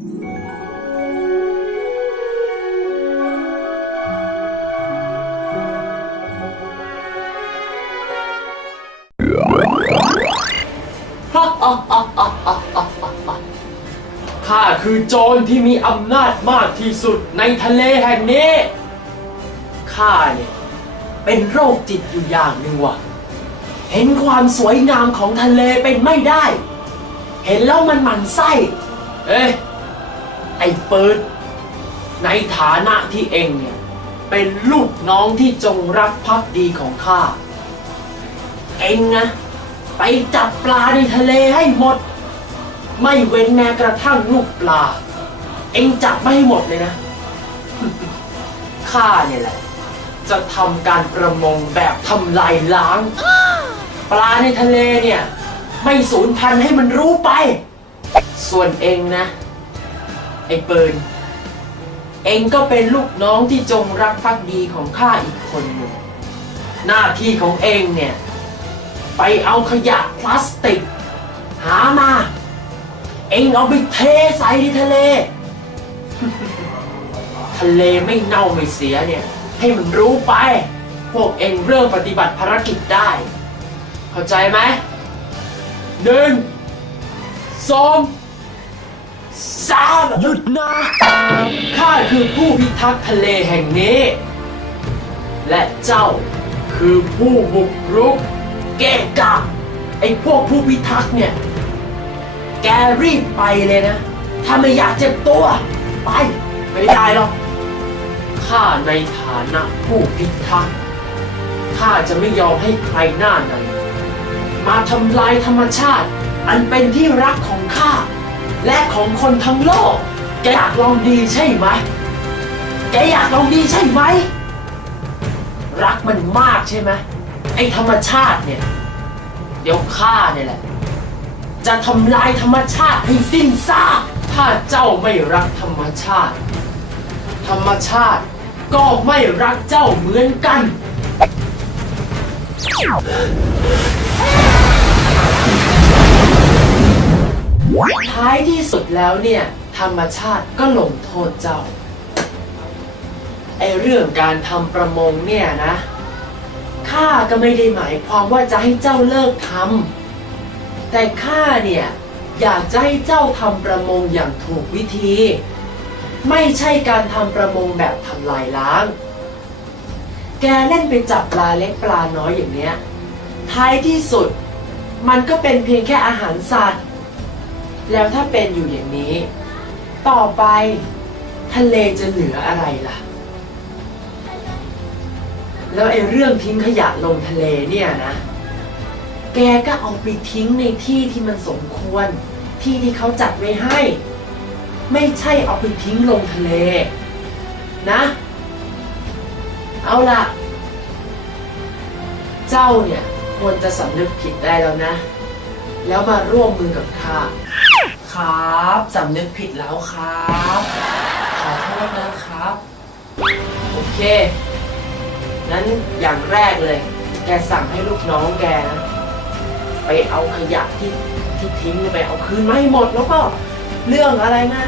ข้าคือโจรที่มีอำนาจมากที่สุดในทะเลแห่งนี้ข้าเนี่ยเป็นโรคจิตอยู่อย่างหนึ่งว่ะเห็นความสวยงามของทะเลเป็นไม่ได้เห็นแล้วมันหมั่นไส้ไอ้ปืนในฐานะที่เองเนี่ยเป็นลูกน้องที่จงรักภักดีของข้าเองนะไปจับปลาในทะเลให้หมดไม่เว้นแม้กระทั่งลูกปลาเอ็งจับไม่ให้หมดเลยนะ ข้าเนี่ยแหละจะทำการประมงแบบทำลายล้าง ปลาในทะเลเนี่ยไม่สูญพันธุ์ให้มันรู้ไปส่วนเอ็งนะไอ้ปืนเอ็งก็เป็นลูกน้องที่จงรักภักดีของข้าอีกคนหนึ่งหน้าที่ของเอ็งเนี่ยไปเอาขยะพลาสติกหามาเอ็งเอาไปเทใส่ในทะเล ทะเลไม่เน่าไม่เสียเนี่ยให้มันรู้ไปพวกเอ็งเริ่มปฏิบัติภารกิจได้เข้าใจไหม1 2 3หยุดนะข้าคือผู้พิทักษ์ทะเลแห่งนี้และเจ้าคือผู้บุกรุกเกะกะไอ้พวกผู้พิทักษ์เนี่ยแกรีบไปเลยนะถ้าไม่อยากเจ็บตัวไปไม่ได้หรอกข้าในฐานะผู้พิทักษ์ข้าจะไม่ยอมให้ใครหน้าไหนมาทำลายธรรมชาติอันเป็นที่รักของข้าและของคนทั้งโลกแกอยากลองดีใช่ไหมแกอยากลองดีใช่ไหมรักมันมากใช่ไหมไอ้ธรรมชาติเนี่ยเดี๋ยวข้าเนี่ยแหละจะทำลายธรรมชาติให้สิ้นซากถ้าเจ้าไม่รักธรรมชาติธรรมชาติก็ไม่รักเจ้าเหมือนกันท้ายที่สุดแล้วเนี่ยธรรมชาติก็ลงโทษเจ้าไอ้เรื่องการทำประมงเนี่ยนะข้าก็ไม่ได้หมายความว่าจะให้เจ้าเลิกทำแต่ข้าเนี่ยอยากจะให้เจ้าทำประมงอย่างถูกวิธีไม่ใช่การทำประมงแบบทำลายล้างแกเล่นไปจับปลาเล็กปลาน้อยอย่างเนี้ยท้ายที่สุดมันก็เป็นเพียงแค่อาหารสัตว์แล้วถ้าเป็นอยู่อย่างนี้ต่อไปทะเลจะเหลืออะไรล่ะแล้วไอ้เรื่องทิ้งขยะลงทะเลเนี่ยนะแกก็เอาไปทิ้งในที่ที่มันสมควรที่ที่เขาจัดไว้ให้ไม่ใช่เอาไปทิ้งลงทะเลนะเอาล่ะเจ้าเนี่ยควรจะสำนึกผิดได้แล้วนะแล้วมาร่วมมือกับข้าครับสำนึกผิดแล้วครับขอโทษนะครับโอเคนั้นอย่างแรกเลยแกสั่งให้ลูกน้องแกนะไปเอาขยะที่ทิ้งไปเอาคืนมาให้หมดแล้วก็เรื่องอะไรนะ